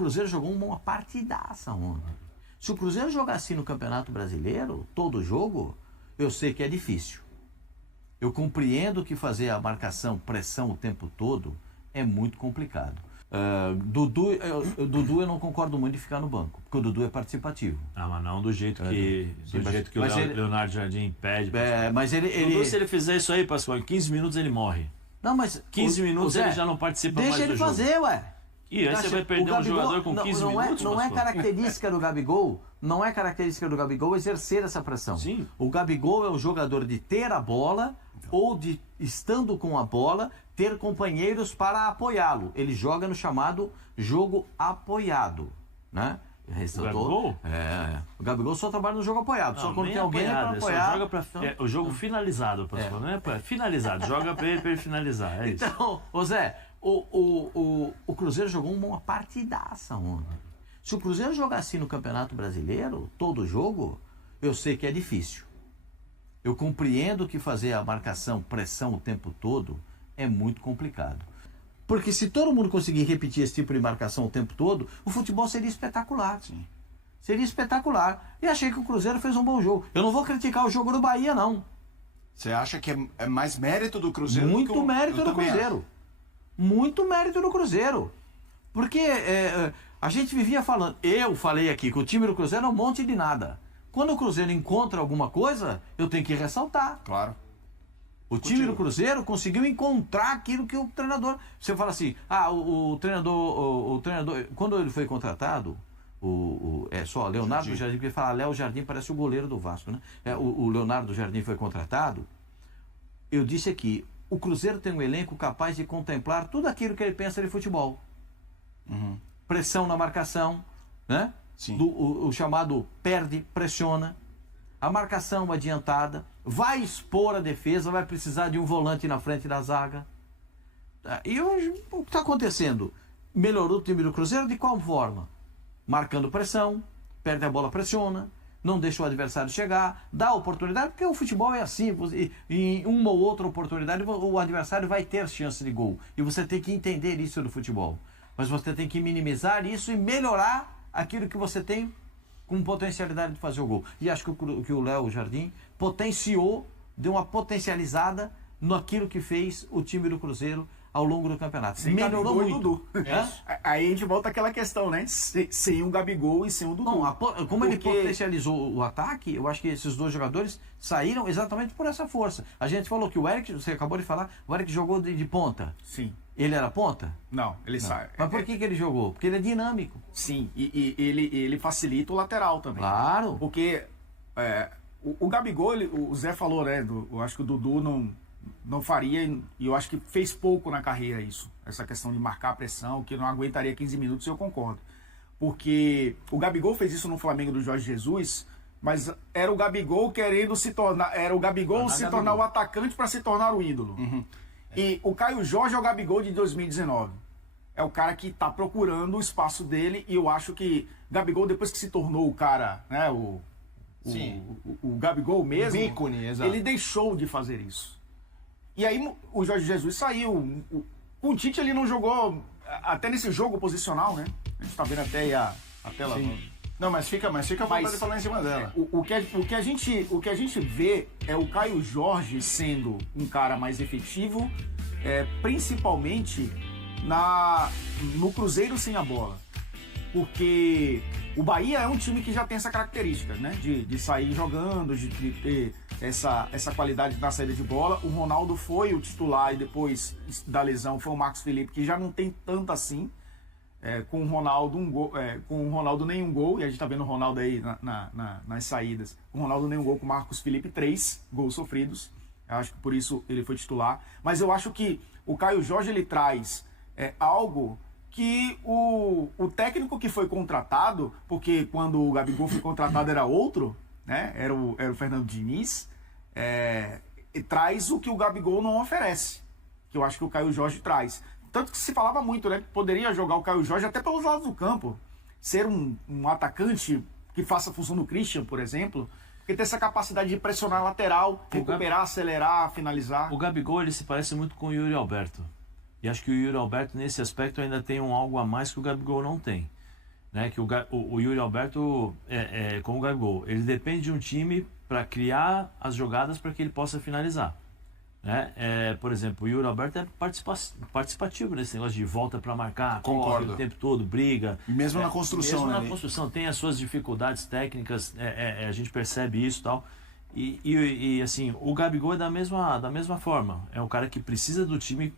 Cruzeiro jogou uma partidaça ontem. Se o Cruzeiro jogar assim no Campeonato Brasileiro, todo jogo, eu sei que é difícil. Eu compreendo que fazer a marcação, pressão o tempo todo é muito complicado. Dudu eu não concordo muito de ficar no banco, porque o Dudu é participativo. Ah, mas não do jeito que, o Leonardo Jardim pede. Mas Dudu, se ele fizer isso aí, Pascoal, em 15 minutos ele morre. Não, mas 15 minutos ele já não participa mais do jogo. Deixa ele fazer, ué. E aí você vai perder um jogador com 15 minutos? Não é característica do Gabigol, não é característica do Gabigol exercer essa pressão. Sim. O Gabigol é o jogador de ter a bola ou de, estando com a bola, ter companheiros para apoiá-lo. Ele joga no chamado jogo apoiado, né? O Gabigol? O Gabigol só trabalha no jogo apoiado. Não, só quando tem alguém apoiado, para apoiar. Joga pra, o jogo finalizado, Pascoal, não é finalizado. Joga para ele finalizar, é isso. Então, ô Zé, o Cruzeiro jogou uma partidaça ontem. Se o Cruzeiro jogar assim no Campeonato Brasileiro, todo jogo, eu sei que é difícil. Eu compreendo que fazer a marcação, pressão o tempo todo é muito complicado. Porque se todo mundo conseguir repetir esse tipo de marcação o tempo todo, o futebol seria espetacular. Sim. Seria espetacular. E achei que o Cruzeiro fez um bom jogo. Eu não vou criticar o jogo do Bahia, não. Você acha que é mais mérito do Cruzeiro? Muito mérito do Cruzeiro. Muito mérito do Cruzeiro. Porque a gente vivia falando, eu falei aqui que o time do Cruzeiro é um monte de nada. Quando o Cruzeiro encontra alguma coisa, eu tenho que ressaltar. Claro. O time do Cruzeiro conseguiu encontrar aquilo que o treinador... Você fala assim, o treinador, quando ele foi contratado, Leonardo Jardim, porque fala Léo Jardim parece o goleiro do Vasco, né? O Leonardo Jardim foi contratado, eu disse aqui, o Cruzeiro tem um elenco capaz de contemplar tudo aquilo que ele pensa de futebol. Uhum. Pressão na marcação, né? Sim. O chamado perde, pressiona. A marcação adiantada, vai expor a defesa, vai precisar de um volante na frente da zaga. E hoje, o que está acontecendo? Melhorou o time do Cruzeiro de qual forma? Marcando pressão, perde a bola, pressiona, não deixa o adversário chegar, dá oportunidade, porque o futebol é assim, em uma ou outra oportunidade o adversário vai ter chance de gol. E você tem que entender isso do futebol. Mas você tem que minimizar isso e melhorar aquilo que você tem com potencialidade de fazer o gol. E acho que o Léo Jardim potenciou, deu uma potencializada naquilo que fez o time do Cruzeiro ao longo do campeonato. Melhorou muito. Dudu. Aí a gente volta àquela questão, né? Sem um Gabigol e sem um Dudu. Não, como ele potencializou o ataque, eu acho que esses dois jogadores saíram exatamente por essa força. A gente falou que o Eric, você acabou de falar, o Eric jogou de ponta. Sim. Ele era ponta? Não, ele sai. Mas por que ele jogou? Porque ele é dinâmico. Sim, e ele facilita o lateral também. Claro. Porque o Gabigol, o Zé falou, né? Eu acho que o Dudu não faria, e eu acho que fez pouco na carreira isso. Essa questão de marcar a pressão, que não aguentaria 15 minutos, eu concordo. Porque o Gabigol fez isso no Flamengo do Jorge Jesus, mas era o Gabigol querendo se tornar. Era o Gabigol se tornar o atacante para se tornar o ídolo. Uhum. E o Caio Jorge é o Gabigol de 2019. É o cara que está procurando o espaço dele, e eu acho que Gabigol, depois que se tornou o cara, né, o Gabigol mesmo, o ícone, exato. Ele deixou de fazer isso. E aí o Jorge Jesus saiu. O Tite ele não jogou, até nesse jogo posicional, né? A gente tá vendo até aí a tela. Não, mas fica à vontade de falar em cima dela. O que a gente vê é o Caio Jorge sendo um cara mais efetivo, principalmente no Cruzeiro sem a bola. Porque o Bahia é um time que já tem essa característica, né? De sair jogando, de ter essa qualidade na saída de bola. O Ronaldo foi o titular e depois da lesão foi o Marcos Felipe, que já não tem tanto assim. Com o Ronaldo com o Ronaldo nenhum gol, e a gente tá vendo o Ronaldo aí nas saídas. O Ronaldo nenhum gol, com o Marcos Felipe 3 gols sofridos. Eu acho que por isso ele foi titular. Mas eu acho que o Caio Jorge ele traz algo que o técnico que foi contratado, porque quando o Gabigol foi contratado era outro, né? Era o Fernando Diniz, traz o que o Gabigol não oferece, que eu acho que o Caio Jorge traz. Tanto que se falava muito, né? Que poderia jogar o Caio Jorge até pelos lados do campo, ser um atacante que faça a função do Christian, por exemplo, porque tem essa capacidade de pressionar a lateral, recuperar, acelerar, finalizar. O Gabigol ele se parece muito com o Yuri Alberto. E acho que o Yuri Alberto, nesse aspecto, ainda tem algo a mais que o Gabigol não tem. né? Que o Yuri Alberto como o Gabigol, ele depende de um time para criar as jogadas para que ele possa finalizar. Né? Por exemplo, o Yuri Alberto é participativo nesse negócio de volta para marcar, corre o tempo todo, briga. E mesmo na construção, mesmo na construção, tem as suas dificuldades técnicas, a gente percebe isso e tal. E assim, o Gabigol é da mesma forma. É um cara que precisa do time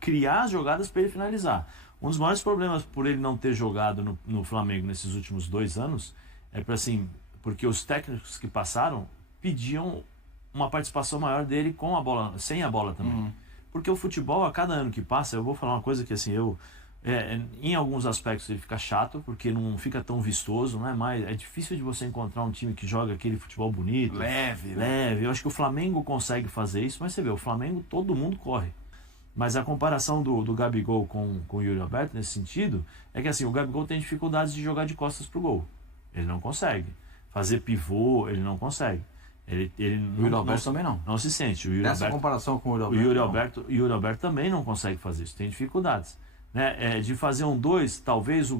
criar as jogadas para ele finalizar. Um dos maiores problemas por ele não ter jogado no Flamengo nesses últimos 2 anos porque os técnicos que passaram pediam uma participação maior dele com a bola, sem a bola também. Porque o futebol, a cada ano que passa, eu vou falar uma coisa que assim, em alguns aspectos ele fica chato, porque não fica tão vistoso, não é mais, é difícil de você encontrar um time que joga aquele futebol bonito, leve. Eu acho que o Flamengo consegue fazer isso, mas você vê, o Flamengo todo mundo corre. Mas a comparação do Gabigol com o Yuri Alberto nesse sentido é que assim, o Gabigol tem dificuldades de jogar de costas pro gol. Ele não consegue. Fazer pivô, ele não consegue. O Yuri Alberto também não. Não se sente. Nessa comparação com o Yuri Alberto. O Yuri Alberto também não consegue fazer isso, tem dificuldades. Né? De fazer um 2, talvez o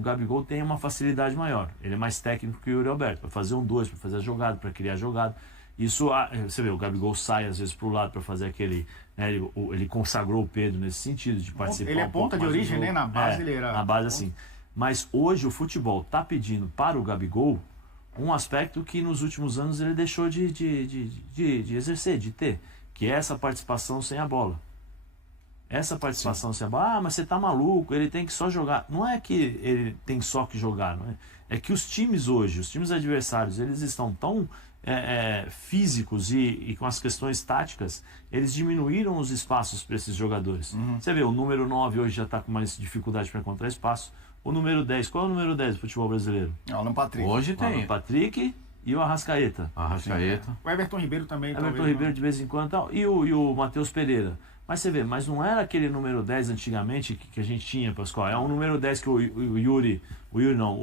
Gabigol tenha uma facilidade maior. Ele é mais técnico que o Yuri Alberto. Para fazer um 2, para fazer a jogada, para criar a jogada. Isso, você vê, o Gabigol sai às vezes para o lado para fazer aquele. Né, ele consagrou o Pedro nesse sentido, de participar. Ele é ponta de origem, né? Na base ele era. Na base, assim. Mas hoje o futebol está pedindo para o Gabigol um aspecto que nos últimos anos ele deixou de exercer, de ter, que é essa participação sem a bola. Essa participação sem a bola, mas você tá maluco, ele tem que só jogar. Não é que ele tem só que jogar, não é? É que os times hoje, os times adversários, eles estão tão físicos e com as questões táticas, eles diminuíram os espaços para esses jogadores. Você vê, o número 9 hoje já está com mais dificuldade para encontrar espaço. O número 10, qual é o número 10 do futebol brasileiro? Alan Patrick. Hoje tem. Alan Patrick e o Arrascaeta. O Everton Ribeiro também. Everton Ribeiro de vez em quando tal. E o Matheus Pereira. Mas você vê, mas não era aquele número 10 antigamente que a gente tinha, Pascoal. É um número 10 que o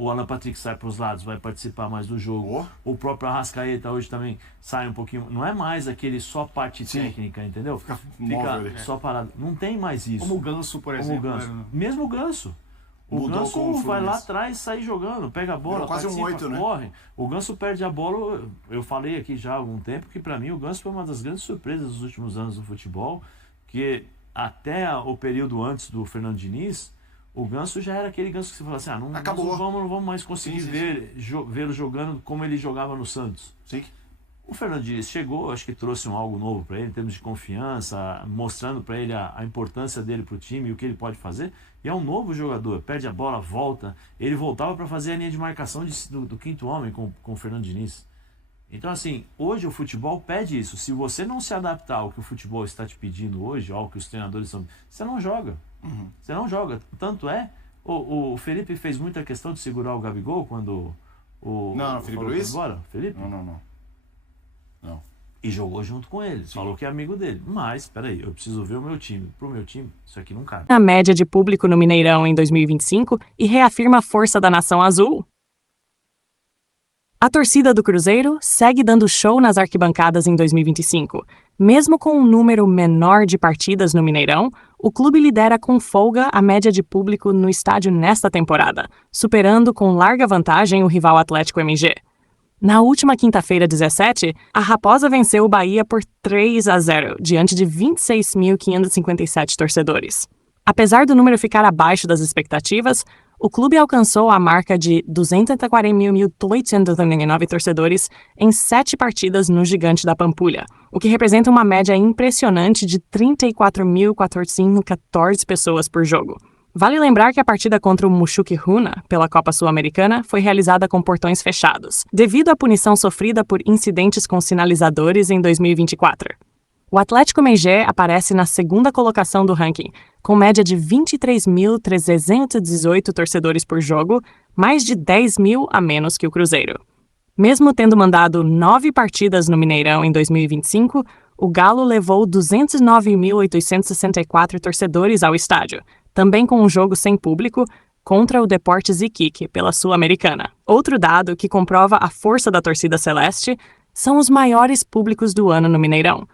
Alan Patrick sai para os lados, vai participar mais do jogo. O próprio Arrascaeta hoje também sai um pouquinho. Não é mais aquele só parte técnica, entendeu? Fica só parado. Não tem mais isso. Como o Ganso, por exemplo. Mesmo o Ganso. O Ganso vai lá atrás, sai jogando, pega a bola, quase participa, 8, né? corre. O Ganso perde a bola. Eu falei aqui já há algum tempo que para mim o Ganso foi uma das grandes surpresas dos últimos anos do futebol, que até o período antes do Fernando Diniz, o Ganso já era aquele Ganso que você fala assim, não vamos mais conseguir vê-lo jogando como ele jogava no Santos. Sim. O Fernando Diniz chegou, acho que trouxe algo novo para ele, em termos de confiança, mostrando para ele a importância dele para o time e o que ele pode fazer. E é um novo jogador, perde a bola, volta. Ele voltava para fazer a linha de marcação do quinto homem com o Fernando Diniz. Então, assim, hoje o futebol pede isso. Se você não se adaptar ao que o futebol está te pedindo hoje, ao que os treinadores estão... Você não joga. Você não joga. Tanto é, o Felipe fez muita questão de segurar o Gabigol quando o Felipe Luiz? Embora. Felipe? Não. E jogou junto com ele. Falou que é amigo dele. Mas, peraí, eu preciso ver o meu time. Pro meu time, isso aqui não cabe. A média de público no Mineirão em 2025 e reafirma a força da nação azul. A torcida do Cruzeiro segue dando show nas arquibancadas em 2025. Mesmo com um número menor de partidas no Mineirão, o clube lidera com folga a média de público no estádio nesta temporada, superando com larga vantagem o rival Atlético MG. Na última quinta-feira, 17, a Raposa venceu o Bahia por 3-0, diante de 26.557 torcedores. Apesar do número ficar abaixo das expectativas, o clube alcançou a marca de 240.899 torcedores em 7 partidas no Gigante da Pampulha, o que representa uma média impressionante de 34.414 pessoas por jogo. Vale lembrar que a partida contra o Mushuki Runa, pela Copa Sul-Americana, foi realizada com portões fechados, devido à punição sofrida por incidentes com sinalizadores em 2024. O Atlético MG aparece na segunda colocação do ranking, com média de 23.318 torcedores por jogo, mais de 10.000 a menos que o Cruzeiro. Mesmo tendo mandado 9 partidas no Mineirão em 2025, o Galo levou 209.864 torcedores ao estádio, também com um jogo sem público, contra o Deportes Iquique, pela Sul-Americana. Outro dado que comprova a força da torcida celeste são os maiores públicos do ano no Mineirão.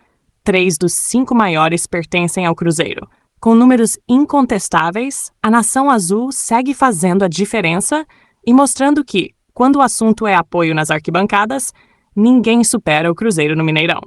3 dos 5 maiores pertencem ao Cruzeiro, Com números incontestáveis, a Nação Azul segue fazendo a diferença e mostrando que, quando o assunto é apoio nas arquibancadas, ninguém supera o Cruzeiro no Mineirão.